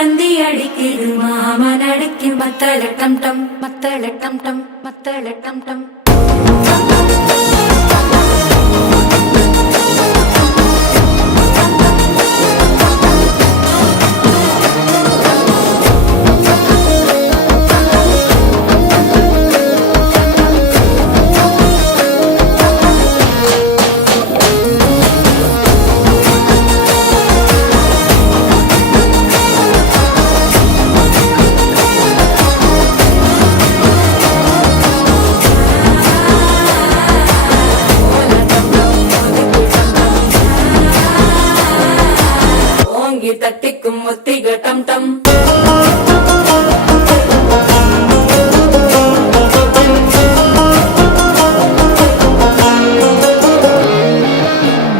தந்தி அடிக்குது மாமன் அடிக்கு மத்தள டம் டம் மத்தள டம் டம் மத்தள டம் டம். தட்டிக்கும் ஒத்திக டம் டம்.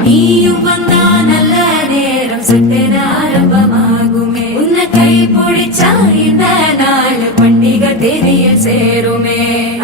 நீயும் வந்தா நல்ல நேரம் சட்டென ஆரம்பமாகுமே. உன்னை கை பிடிச்சா இந்த நாள் பண்டிகை தேதியில் சேருமே.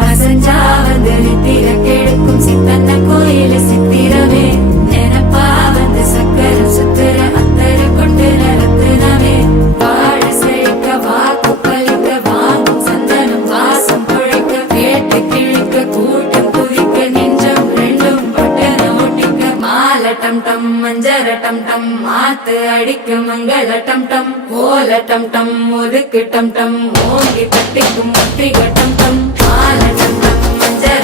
அசஞ்சா வந்து நித்திர கெடுக்கும் சித்தன்ன கோயில சித்திரமே. நினப்பா வந்து சக்கர சுத்திர அத்தர கொண்டு நடத்துனவே. வாழ செழிக்க வாக்கு பலிக்க வாங்கும் சந்தனம் வாசம் பொழைக்க. கேட்டு கிழிக்க கூட்டம் குதிக்க நெஞ்சம் ரெண்டும் பட்டன ஒட்டிக்க. மால டம் டம் மஞ்சர டம் டம் மாத்து அடிக்க மங்கள டம் டம். ஓல டம் டம் ஒதுக்கு டம் டம் ஓங்கி தட்டிக்கும் ஒத்திக டம் டம். மால டம் டம் மஞ்சர